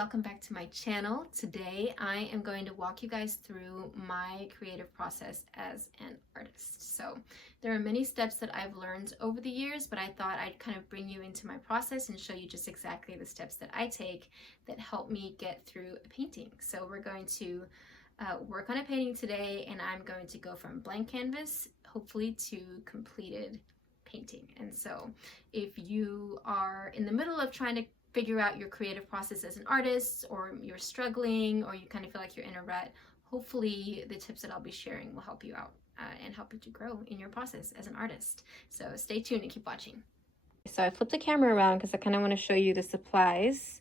welcome back to my channel. Today I am going to walk you guys through my creative process as an artist. So there are many steps that I've learned over the years, but I thought I'd kind of bring you into my process and show you just exactly the steps that I take that help me get through a painting. So we're going to work on a painting today, and I'm going to go from blank canvas, hopefully, to completed painting. And so if you are in the middle of trying to figure out your creative process as an artist, or you're struggling, or you kind of feel like you're in a rut, hopefully the tips that I'll be sharing will help you out and help you to grow in your process as an artist. So stay tuned and keep watching. So I flipped the camera around because I kind of want to show you the supplies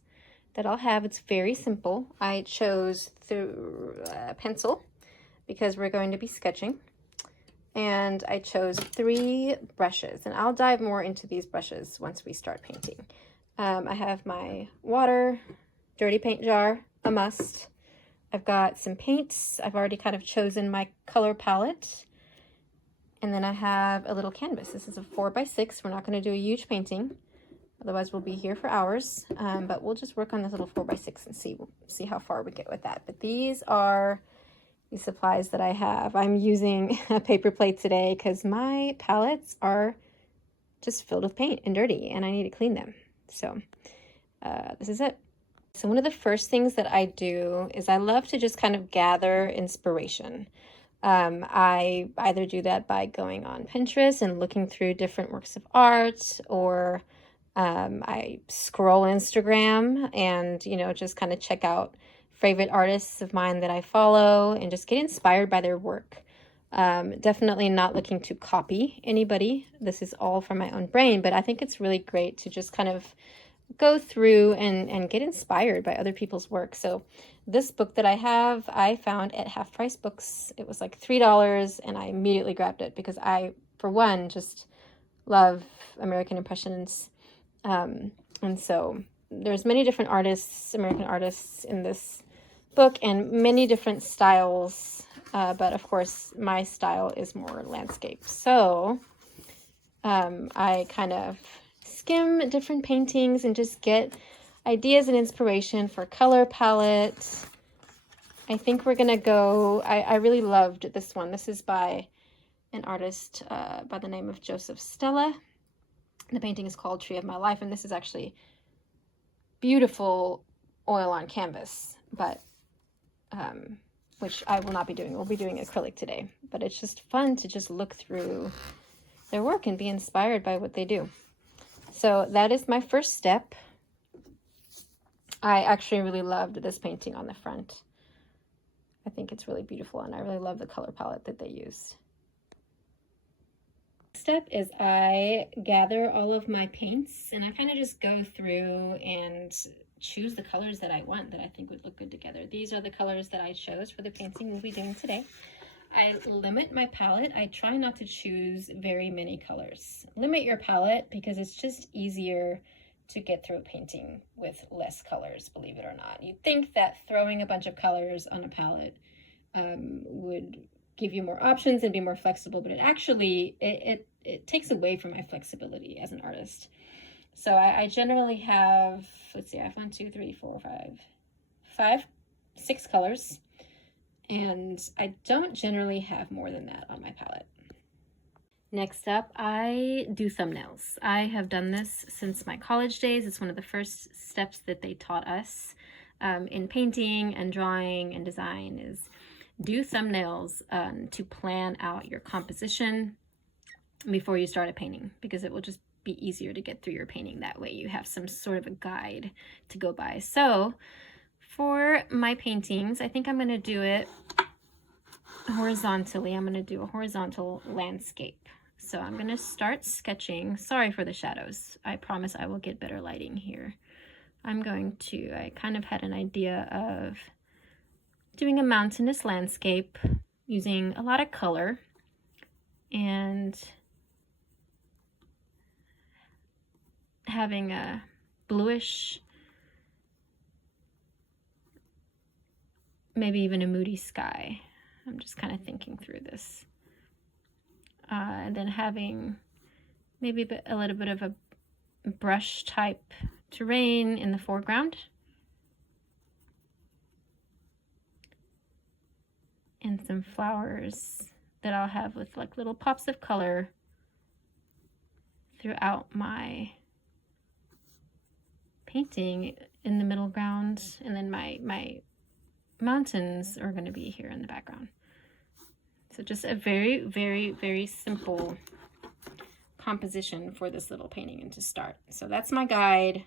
that I'll have. It's very simple. I chose through pencil because we're going to be sketching. And I chose 3 brushes, and I'll dive more into these brushes once we start painting. I have my water, dirty paint jar, a must. I've got some paints. I've already kind of chosen my color palette. And then I have a little canvas. This is a 4x6. We're not going to do a huge painting. Otherwise, we'll be here for hours. But we'll just work on this little 4x6 and see how far we get with that. But these are the supplies that I have. I'm using a paper plate today because my palettes are just filled with paint and dirty, and I need to clean them. So this is it. So one of the first things that I do is I love to just kind of gather inspiration. I either do that by going on Pinterest and looking through different works of art, or I scroll Instagram and, just kind of check out favorite artists of mine that I follow and just get inspired by their work. Definitely not looking to copy anybody. This is all from my own brain, but I think it's really great to just kind of go through and get inspired by other people's work. So this book that I have, I found at Half Price Books. It was like $3, and I immediately grabbed it because I, for one, just love American Impressions. And so there's many different artists, American artists in this book, and many different styles. But of course, my style is more landscape. So I kind of skim different paintings and just get ideas and inspiration for color palette. I think we're going to go, I really loved this one. This is by an artist by the name of Joseph Stella. The painting is called Tree of My Life, and this is actually beautiful oil on canvas, but which I will not be doing. We'll be doing acrylic today, but it's just fun to just look through their work and be inspired by what they do. So that is my first step. I actually really loved this painting on the front. I think it's really beautiful, and I really love the color palette that they used. Step is I gather all of my paints, and I kind of just go through and choose the colors that I want, that I think would look good together. These are the colors that I chose for the painting we'll be doing today. I limit my palette. I try not to choose very many colors. Limit your palette because it's just easier to get through a painting with less colors, believe it or not. You'd think that throwing a bunch of colors on a palette would give you more options and be more flexible, but it actually, it takes away from my flexibility as an artist. So I generally have, let's see, I have 1, 2, 3, 4, 5, 6 colors. And I don't generally have more than that on my palette. Next up, I do thumbnails. I have done this since my college days. It's one of the first steps that they taught us in painting and drawing and design, is do thumbnails to plan out your composition before you start a painting, because it will just be easier to get through your painting that way. You have some sort of a guide to go by. So for my paintings, I think I'm going to do it horizontally. I'm going to do a horizontal landscape. So I'm going to start sketching. Sorry for the shadows. I promise I will get better lighting here. I kind of had an idea of doing a mountainous landscape using a lot of color and having a bluish, maybe even a moody sky. I'm just kind of thinking through this. And then having maybe a little bit of a brush type terrain in the foreground. and some flowers that I'll have with like little pops of color throughout my painting in the middle ground, and then my mountains are going to be here in the background. So just a very, very, very simple composition for this little painting and to start. So that's my guide.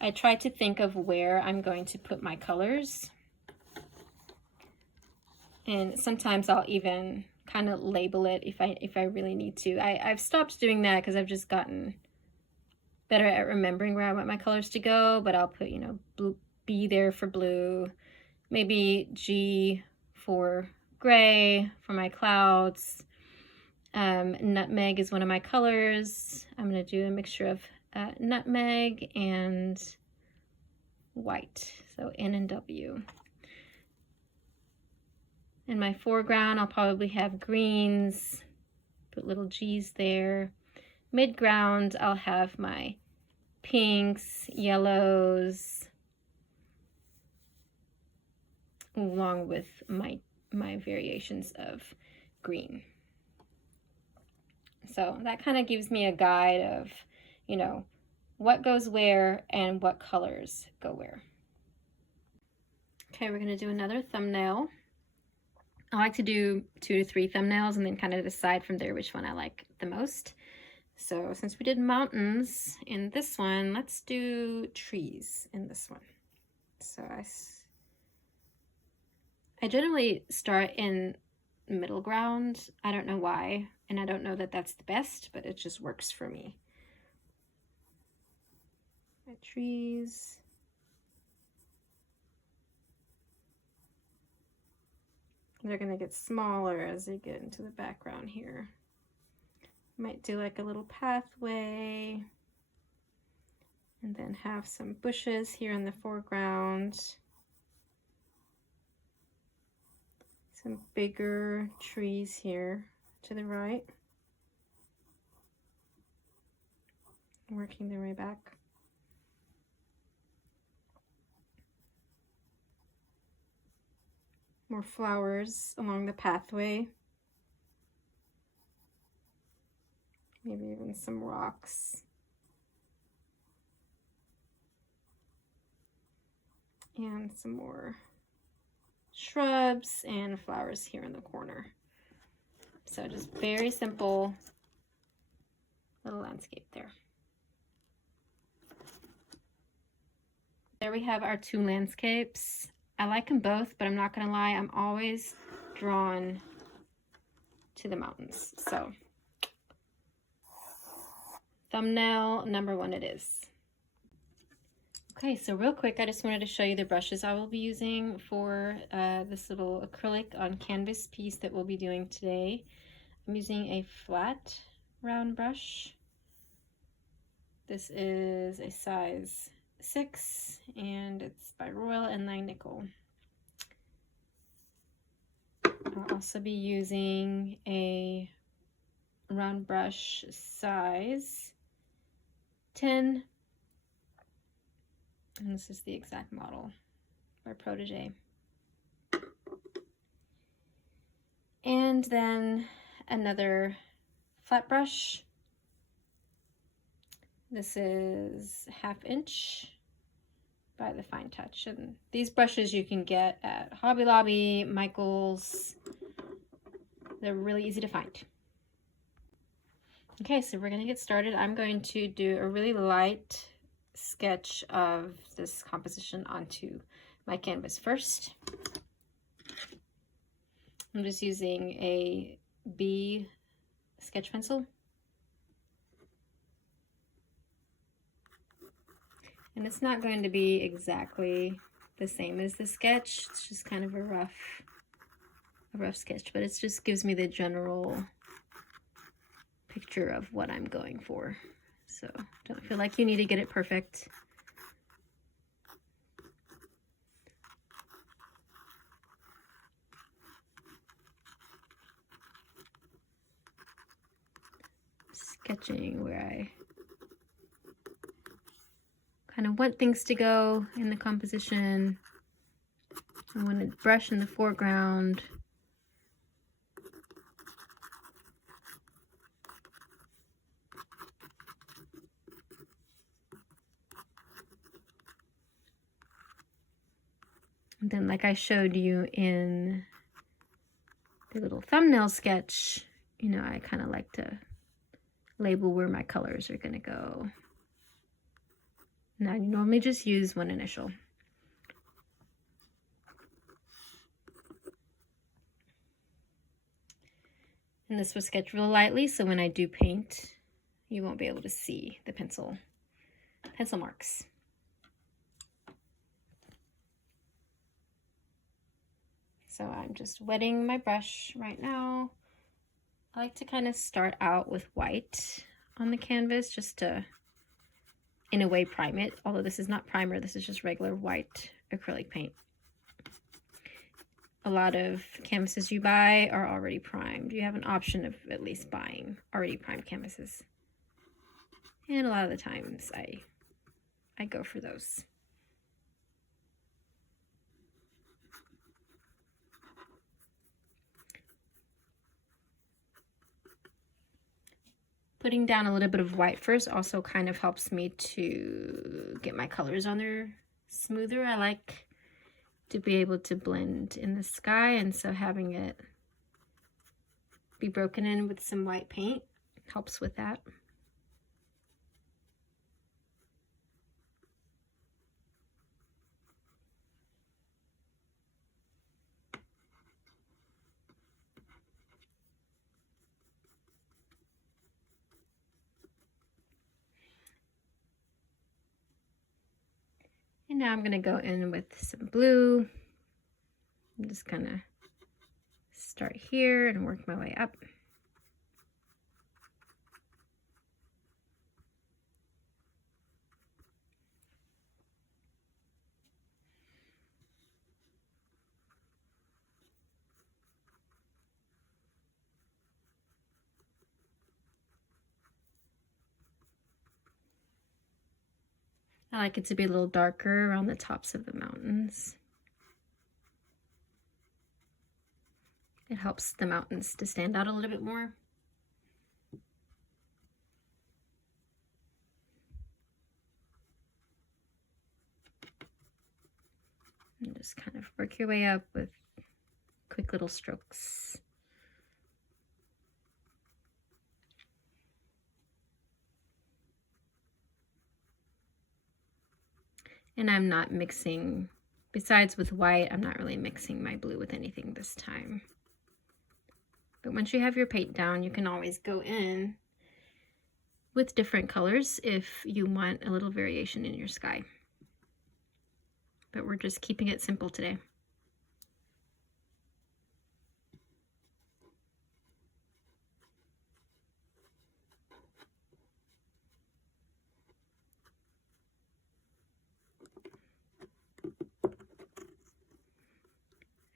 I try to think of where I'm going to put my colors, and sometimes I'll even kind of label it if I really need to. I've stopped doing that because I've just gotten better at remembering where I want my colors to go, but I'll put, you know, blue, B there for blue, maybe G for gray for my clouds. Nutmeg is one of my colors. I'm going to do a mixture of nutmeg and white, so N and W. In my foreground, I'll probably have greens, put little G's there. Midground, I'll have my pinks, yellows, along with my variations of green. So that kind of gives me a guide of, you know, what goes where and what colors go where. Okay, we're going to do another thumbnail. I like to do 2 to 3 thumbnails and then kind of decide from there which one I like the most. So since we did mountains in this one, let's do trees in this one. So I generally start in middle ground. I don't know why, and I don't know that that's the best, but it just works for me. My trees. They're going to get smaller as they get into the background here. Might do like a little pathway, and then have some bushes here in the foreground. Some bigger trees here to the right. Working their way back. More flowers along the pathway. Maybe even some rocks. And some more shrubs and flowers here in the corner. So just very simple little landscape there. There we have our 2 landscapes. I like them both, but I'm not gonna lie, I'm always drawn to the mountains. So thumbnail number 1 it is. Okay, so real quick, I just wanted to show you the brushes I will be using for this little acrylic on canvas piece that we'll be doing today. I'm using a flat round brush. This is a size 6 and it's by Royal and Langnickel. I'll also be using a round brush size 10, and this is the exact model by Protege. And then another flat brush. This is 1/2 inch by the Fine Touch, and these brushes you can get at Hobby Lobby, Michaels. They're really easy to find. Okay, so we're gonna get started. I'm going to do a really light sketch of this composition onto my canvas first. I'm just using a B sketch pencil. And it's not going to be exactly the same as the sketch. It's just kind of a rough sketch, but it just gives me the general picture of what I'm going for. So don't feel like you need to get it perfect. Sketching where I kind of want things to go in the composition. I want a brush in the foreground, And then, like I showed you in the little thumbnail sketch, you know, I kind of like to label where my colors are going to go. Now, you normally just use one initial. And this was sketched real lightly, so when I do paint, you won't be able to see the pencil marks. So I'm just wetting my brush right now. I like to kind of start out with white on the canvas just to, in a way, prime it. Although this is not primer, this is just regular white acrylic paint. A lot of canvases you buy are already primed. You have an option of at least buying already primed canvases. And a lot of the times I go for those. Putting down a little bit of white first also kind of helps me to get my colors on there smoother. I like to be able to blend in the sky, and so having it be broken in with some white paint helps with that. And now I'm going to go in with some blue. I'm just going to start here and work my way up. I like it to be a little darker around the tops of the mountains. It helps the mountains to stand out a little bit more. And just kind of work your way up with quick little strokes. And I'm not mixing, besides with white, I'm not really mixing my blue with anything this time. But once you have your paint down, you can always go in with different colors if you want a little variation in your sky. But we're just keeping it simple today.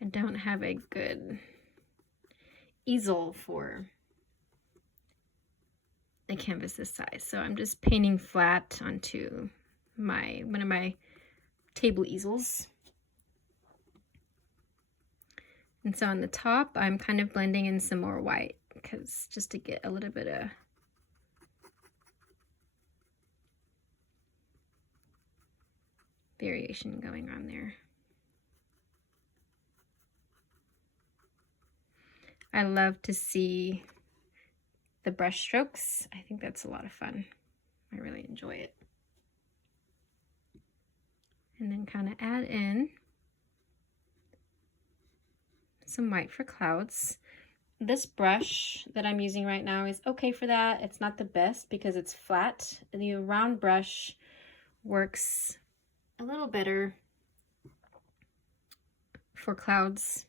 I don't have a good easel for a canvas this size, so I'm just painting flat onto one of my table easels. And so on the top, I'm kind of blending in some more white, because just to get a little bit of variation going on there. I love to see the brush strokes. I think that's a lot of fun. I really enjoy it. And then kind of add in some white for clouds. This brush that I'm using right now is okay for that. It's not the best because it's flat. The round brush works a little better for clouds.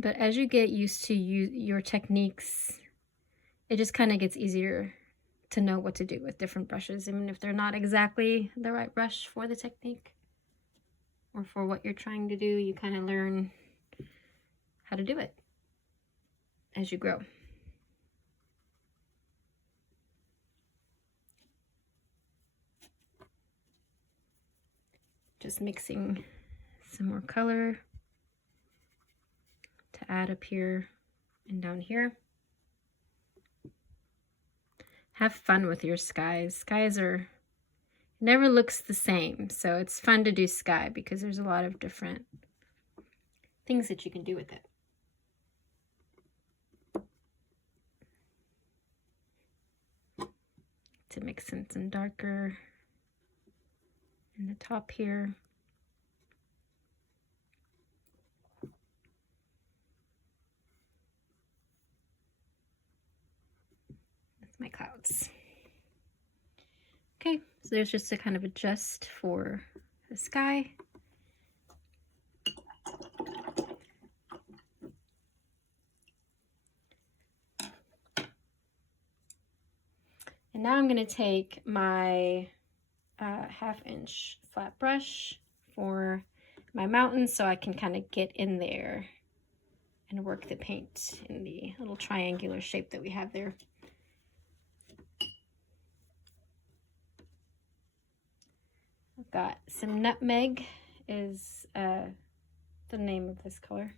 But as you get used to your techniques, it just kind of gets easier to know what to do with different brushes, even if they're not exactly the right brush for the technique or for what you're trying to do. You kind of learn how to do it as you grow. Just mixing some more color to add up here and down here. Have fun with your skies. Skies are never looks the same. So it's fun to do sky because there's a lot of different things that you can do with it. To mix in some darker in the top here. That's my clouds. Okay, so there's just to kind of adjust for the sky. And now I'm going to take my 1/2-inch flat brush for my mountains so I can kind of get in there and work the paint in the little triangular shape that we have there. I've got some nutmeg is the name of this color.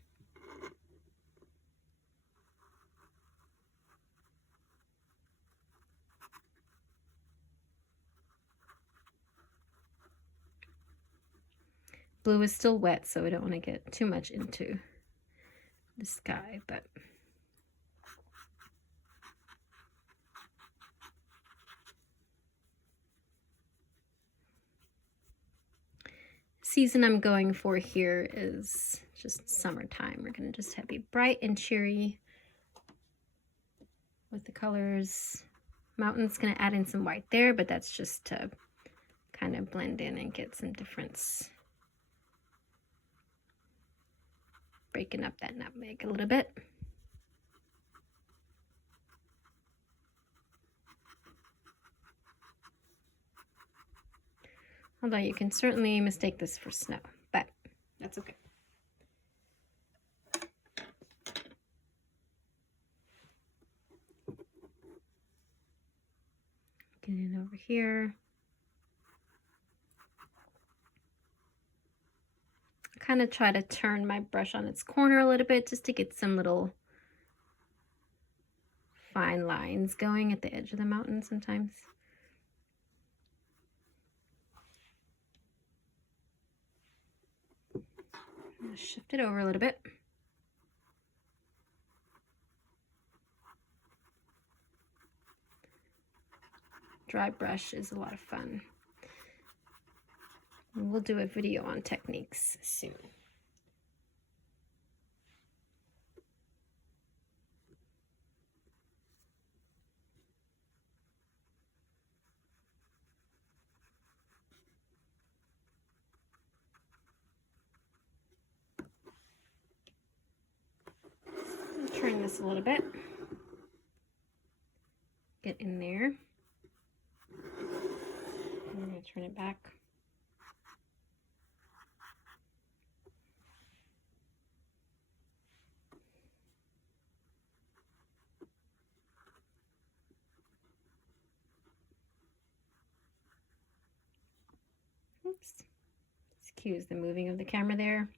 Blue is still wet, so we don't want to get too much into the sky, but season I'm going for here is just summertime. We're going to just be bright and cheery with the colors. Mountain's going to add in some white there, but that's just to kind of blend in and get some difference. Breaking up that nutmeg a little bit. Although you can certainly mistake this for snow, but that's okay. Get in over here. Kind of try to turn my brush on its corner a little bit just to get some little fine lines going at the edge of the mountain sometimes. I'm going to shift it over a little bit. Dry brush is a lot of fun. And we'll do a video on techniques soon. Turn this a little bit. Get in there. I'm going to turn it back. Oops. Excuse the moving of the camera there.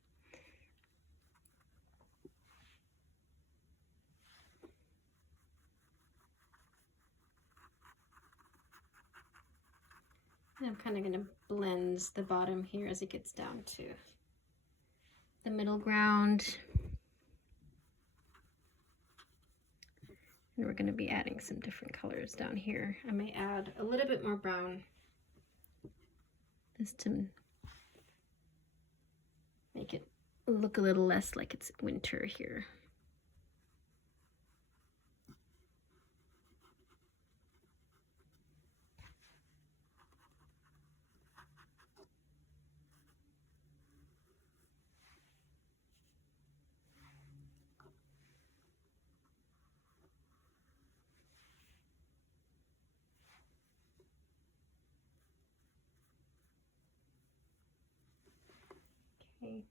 And I'm kind of going to blend the bottom here as it gets down to the middle ground. And we're going to be adding some different colors down here. I may add a little bit more brown just to make it look a little less like it's winter here. Okay.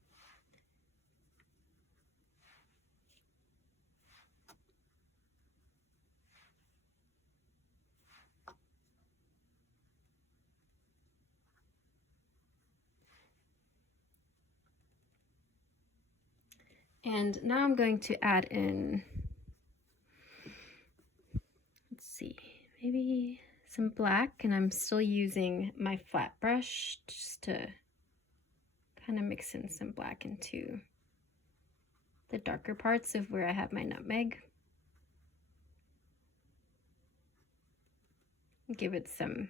And now I'm going to add in, let's see, maybe some black, and I'm still using my flat brush just to kind of mix in some black into the darker parts of where I have my nutmeg. Give it some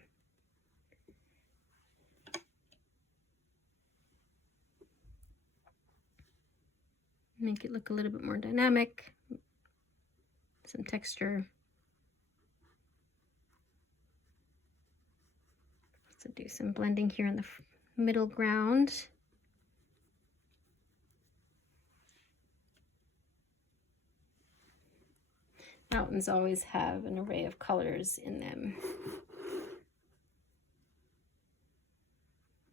make it look a little bit more dynamic, some texture. So do some blending here in the middle ground. Mountains always have an array of colors in them.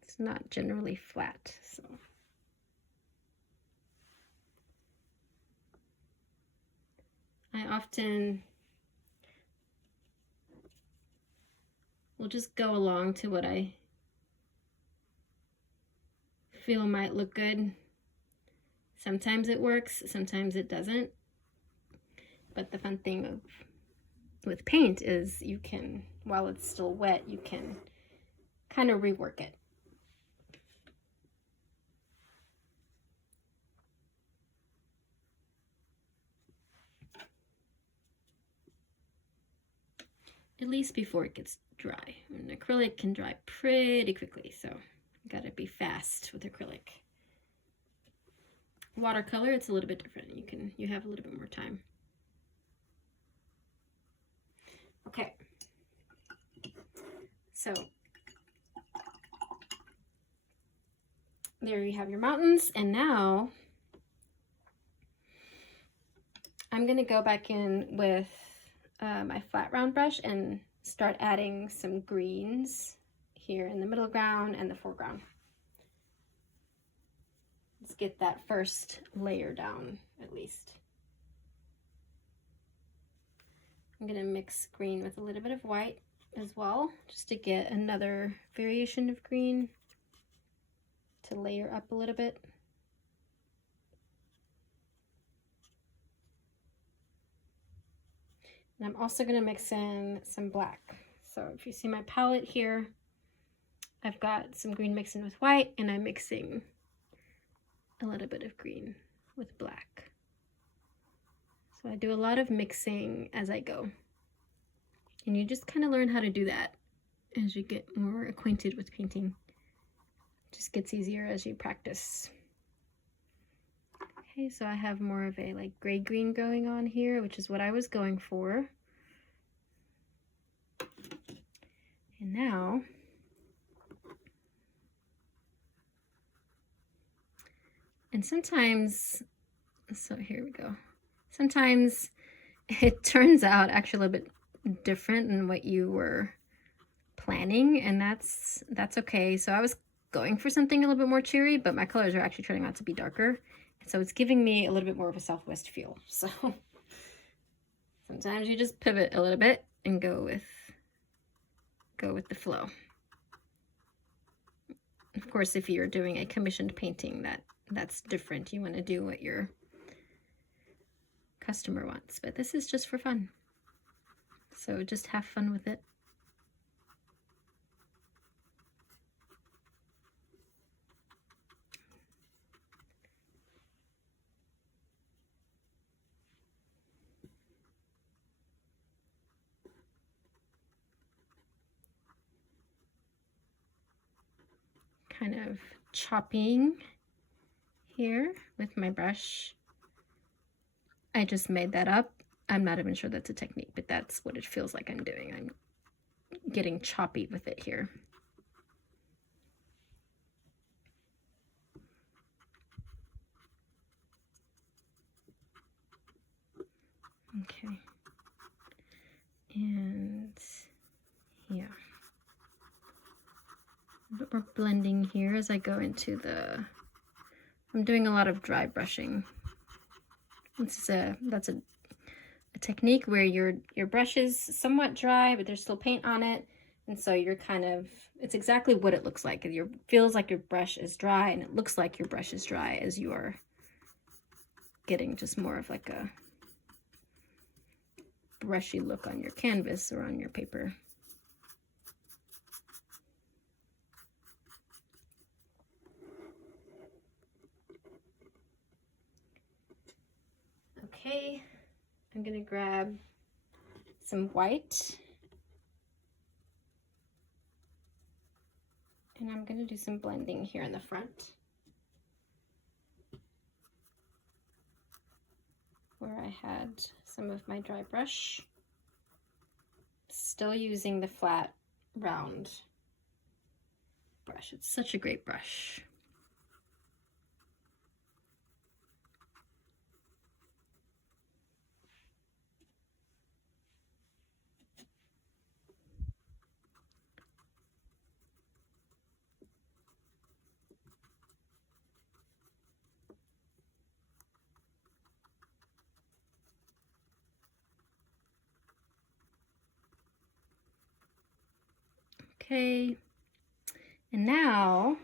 It's not generally flat, so. I often will just go along to what I feel might look good. Sometimes it works, sometimes it doesn't. But the fun thing with paint is you can, while it's still wet, you can kind of rework it. At least before it gets dry. And acrylic can dry pretty quickly, so you gotta be fast with acrylic. Watercolor, it's a little bit different. You have a little bit more time. Okay, so there you have your mountains, and now I'm gonna go back in with my flat round brush and start adding some greens here in the middle ground and the foreground. Let's get that first layer down at least. I'm gonna mix green with a little bit of white as well, just to get another variation of green to layer up a little bit. And I'm also gonna mix in some black. So if you see my palette here, I've got some green mixed in with white, and I'm mixing a little bit of green with black. So I do a lot of mixing as I go. And you just kind of learn how to do that as you get more acquainted with painting. It just gets easier as you practice. Okay, so I have more of a like gray-green going on here, which is what I was going for. And now, and sometimes, so here we go. Sometimes it turns out actually a little bit different than what you were planning, and that's okay. So I was going for something a little bit more cheery, but my colors are actually turning out to be darker. So it's giving me a little bit more of a Southwest feel. So sometimes you just pivot a little bit and go with the flow. Of course, if you're doing a commissioned painting, that's different. You want to do what your customer wants, but this is just for fun. So just have fun with it. Kind of chopping here with my brush. I just made that up. I'm not even sure that's a technique, but that's what it feels like I'm doing. I'm getting choppy with it here. Okay. And yeah. But we're blending here as I go into the, I'm doing a lot of dry brushing. That's a technique where your brush is somewhat dry, but there's still paint on it. And so you're kind of, it's exactly what it looks like. It feels like your brush is dry, and it looks like your brush is dry as you are getting just more of like a brushy look on your canvas or on your paper. grab some white. And I'm going to do some blending here in the front, where I had some of my dry brush. Still using the flat, round brush. It's such a great brush. Okay, and now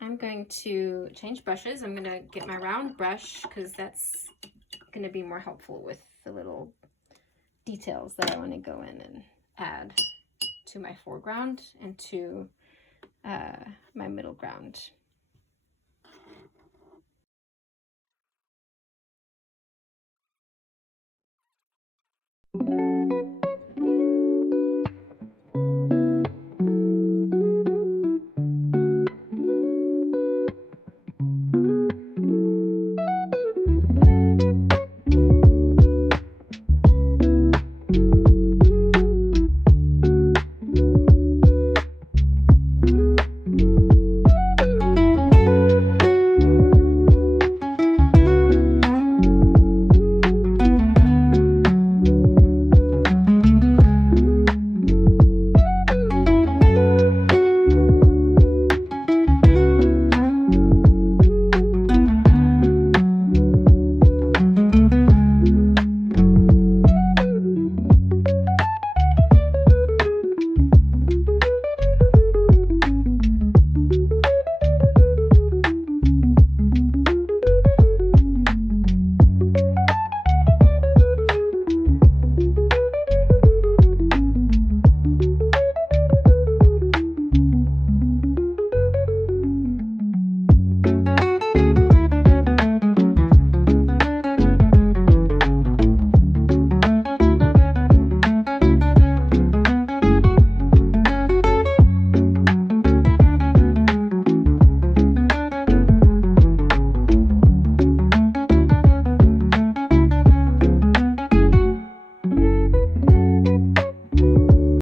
I'm going to change brushes. I'm going to get my round brush because that's going to be more helpful with the little details that I want to go in and add to my foreground and to my middle ground.